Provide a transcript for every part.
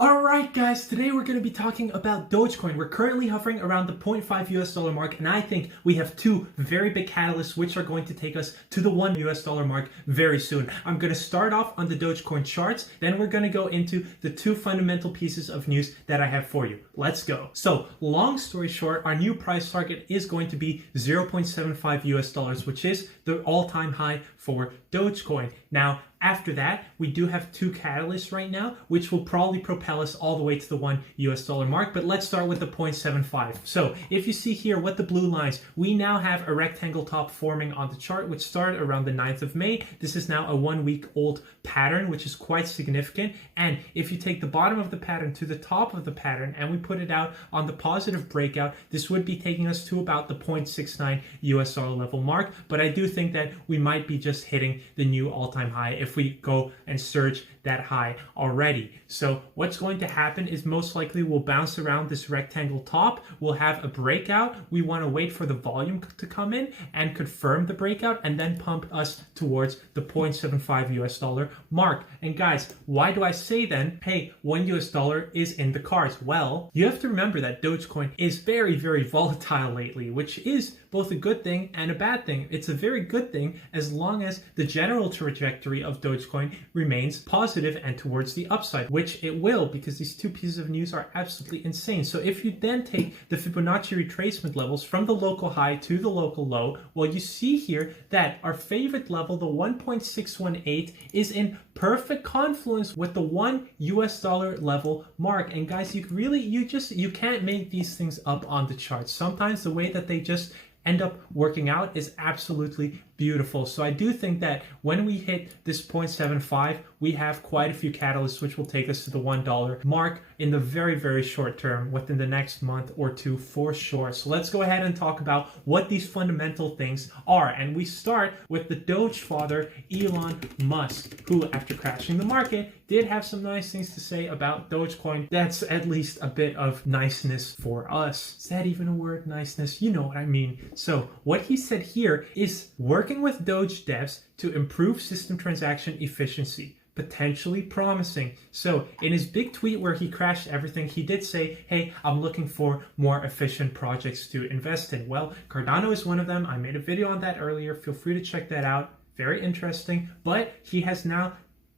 Alright guys, today we're going to be talking about Dogecoin. We're currently hovering around the $0.5 mark, and I think we have two very big catalysts which are going to take us to the $1 mark very soon. I'm going to start off on the Dogecoin charts, then we're going to go into the two fundamental pieces of news that I have for you. Let's go. So, long story short, our new price target is going to be $0.75, which is the all-time high for Dogecoin. Now, after that, we do have two catalysts right now, which will probably propel us all the way to the $1 mark. But let's start with the 0.75. So if you see here what the blue lines, we now have a rectangle top forming on the chart, which started around the 9th of May. This is now a 1 week old pattern, which is quite significant. And if you take the bottom of the pattern to the top of the pattern and we put it out on the positive breakout, this would be taking us to about the $0.69 level mark. But I do think that we might be just hitting the new all-time high if we go and surge that high already. So what's going to happen is most likely we'll bounce around this rectangle top. We'll have a breakout. We want to wait for the volume to come in and confirm the breakout and then pump us towards the $0.75 mark. And guys, why do I say then, hey, $1 is in the cards? Well, you have to remember that Dogecoin is very, very volatile lately, which is both a good thing and a bad thing. It's a very good thing as long as the general trajectory of Dogecoin remains positive and towards the upside, which it will, because these two pieces of news are absolutely insane. So if you then take the Fibonacci retracement levels from the local high to the local low, well, you see here that our favorite level, the 1.618, is in perfect confluence with the $1 level mark. And guys, you can't make these things up on the charts. Sometimes the way that they just end up working out is absolutely beautiful. So I do think that when we hit this 0.75, we have quite a few catalysts which will take us to the $1 mark in the very, very short term, within the next month or two for sure. So let's go ahead and talk about what these fundamental things are. And we start with the Doge father, Elon Musk, who, after crashing the market, did have some nice things to say about Dogecoin. That's at least a bit of niceness for us. Is that even a word, niceness? You know what I mean. So what he said here is working with Doge devs to improve system transaction efficiency. Potentially promising. So in his big tweet where he crashed everything, he did say, hey, I'm looking for more efficient projects to invest in. Well, Cardano is one of them. I made a video on that earlier. Feel free to check that out. Very interesting. But he has now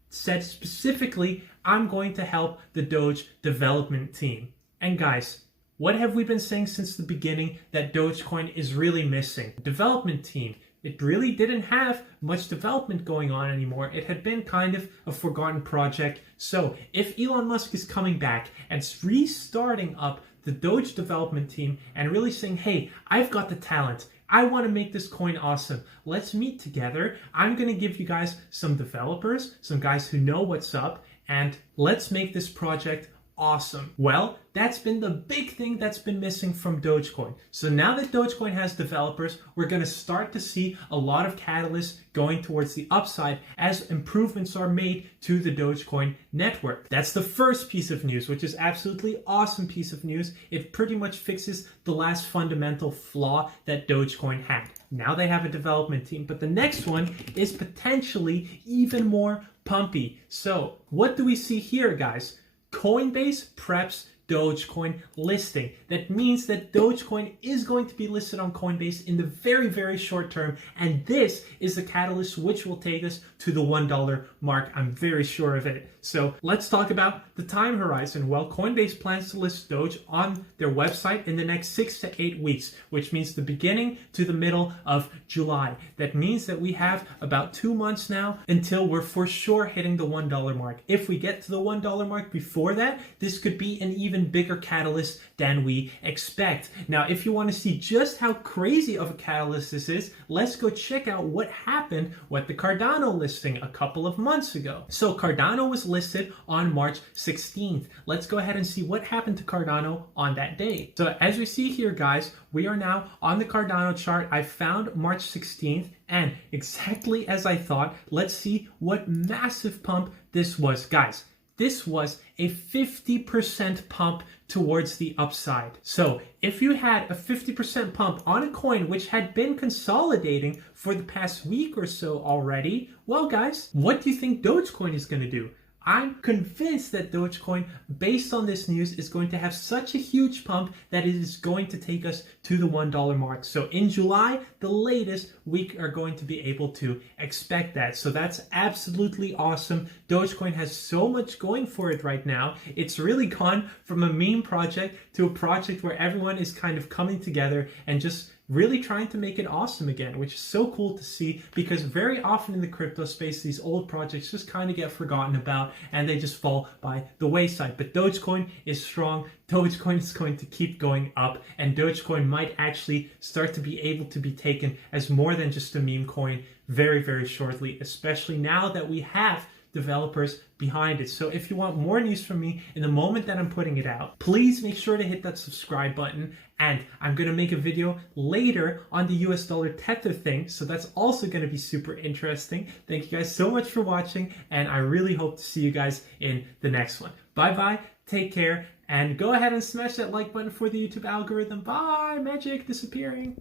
said specifically, I'm going to help the Doge development team. And guys, what have we been saying since the beginning that Dogecoin is really missing? Development team. It really didn't have much development going on anymore. It had been kind of a forgotten project. So if Elon Musk is coming back and restarting up the Doge development team and really saying, hey, I've got the talent. I want to make this coin awesome. Let's meet together. I'm going to give you guys some developers, some guys who know what's up, and let's make this project awesome. Well, that's been the big thing that's been missing from Dogecoin. So now that Dogecoin has developers, we're going to start to see a lot of catalysts going towards the upside as improvements are made to the Dogecoin network. That's the first piece of news, which is absolutely awesome piece of news. It pretty much fixes the last fundamental flaw that Dogecoin had. Now they have a development team, but the next one is potentially even more pumpy. So what do we see here, guys? Coinbase preps Dogecoin listing. That means that Dogecoin is going to be listed on Coinbase in the very, very short term. And this is the catalyst which will take us to the $1 mark. I'm very sure of it. So let's talk about the time horizon. Well, Coinbase plans to list Doge on their website in the next 6 to 8 weeks, which means the beginning to the middle of July. That means that we have about 2 months now until we're for sure hitting the $1 mark. If we get to the $1 mark before that, this could be an even bigger catalyst than we expect. Now, if you want to see just how crazy of a catalyst this is, let's go check out what happened with the Cardano listing a couple of months ago. So Cardano was listed on March 16th. Let's go ahead and see what happened to Cardano on that day. So as we see here, guys, we are now on the Cardano chart. I found March 16th, and exactly as I thought, let's see what massive pump this was. Guys, this was a 50% pump towards the upside. So if you had a 50% pump on a coin which had been consolidating for the past week or so already, well guys, what do you think Dogecoin is going to do? I'm convinced that Dogecoin, based on this news, is going to have such a huge pump that it is going to take us to the $1 mark. So in July, the latest, we are going to be able to expect that. So that's absolutely awesome. Dogecoin has so much going for it right now. It's really gone from a meme project to a project where everyone is kind of coming together and just really trying to make it awesome again, which is so cool to see, because very often in the crypto space, these old projects just kind of get forgotten about and they just fall by the wayside. But Dogecoin is strong. Dogecoin is going to keep going up, and Dogecoin might actually start to be able to be taken as more than just a meme coin very, very shortly, especially now that we have developers behind it. So if you want more news from me in the moment that I'm putting it out, please make sure to hit that subscribe button. And I'm going to make a video later on the US dollar tether thing, so that's also going to be super interesting. Thank you guys so much for watching, and I really hope to see you guys in the next one. Bye bye, take care, and go ahead and smash that like button for the YouTube algorithm. Bye, magic disappearing.